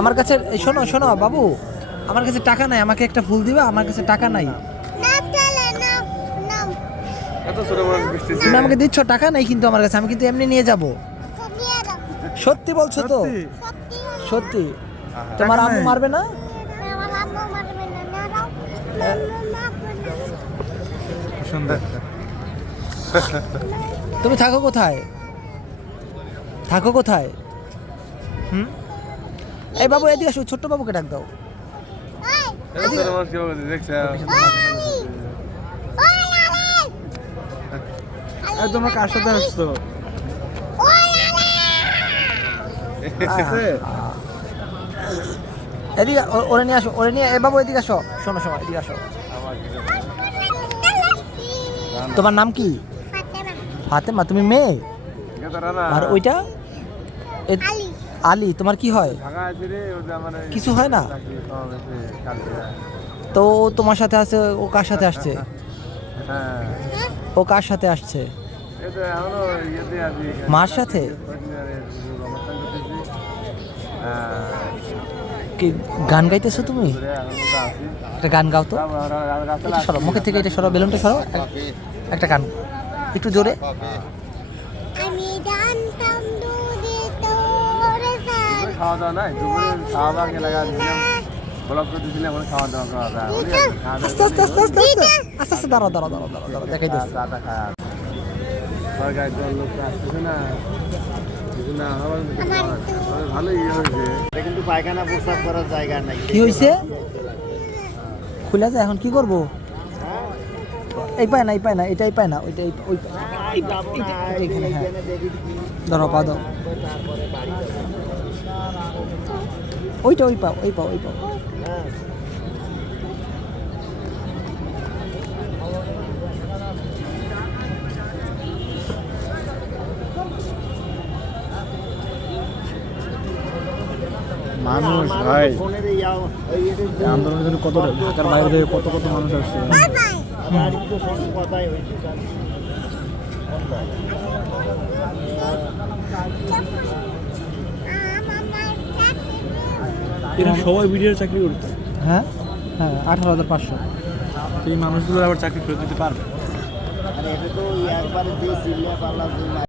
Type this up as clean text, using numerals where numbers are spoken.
আমার কাছে শোনো শোনো বাবু, আমার কাছে টাকা নাই, আমাকে একটা ফুল দিবা, আমার কাছে টাকা নাই। তুমি আমাকে দিচ্ছ, টাকা নাই কিন্তু আমার কাছে, আমি কিন্তু এমনি নিয়ে যাব। সত্যি বলছো তো? সত্যি? তোমার আম্মু মারবে না? তুমি থাকো কোথায়? থাকো কোথায়? এই বাবু এদিকে আসো, ছোট্ট বাবুকে ডাক দাও। তোমরা কার সাথে আসছো? এদিকে ওরে নিয়ে আসো, ওরে নিয়ে। এ বাবু এদিকে আসো, শোনো শোনো, এদিকে আসো। তোমার নাম কি? ফাতেমা। তুমি মেয়ে? আর ওইটা? আলী। তোমার কি হয়? কিছু হয় না তো? ও তোমার সাথে আছে, ও কার সাথে আসছে? ও কার সাথে আসছে? মার সাথে? কি গান গাইতেছো তুমি? একটা গান গাও তো, সরো মুখের থেকে, এটা সরো, বেলুনটা সরো, একটা গান একটু জোরে। আমি জানতাম দুধে তোরে খাওয়া দাওয়া নাই, দুপুরে খাওয়া দাওয়া কে লাগা দিলাম, ব্লক করে দিলাম, এখন খাওয়া দাওয়া করা যায়। আস্তে আস্তে আস্তে আস্তে আস্তে আস্তে আস্তে দাঁড়াও দাঁড়াও দাঁড়াও দাঁড়াও দাঁড়াও, দেখাই দিচ্ছি। চাটা খায় সরকার লোক আসতেছে না, কিছু না হওয়ার ভালোই ইয়ে হয়েছে, কিন্তু পায়খানা প্রস্রাব করার জায়গা নাই। কি হয়েছে? খুলে যায়, এখন কি করবো? এই পায় না, এই পায় না, এটাই পায় না, ওইটাই ওই এখানে। হ্যাঁ ধরো, পা দাও, ওইটা ওই পাও, ওই পাও, ওই পাও। মানুষ ভাই আন্দোলনের জন্য কত ঢাকার বাইরে থেকে কত কত মানুষ আসছে। এরা সবাই ভিডিওর চাকরি করতো। হ্যাঁ হ্যাঁ, 18,500। এই মানুষগুলো আবার চাকরি ফেরত দিতে পারবে?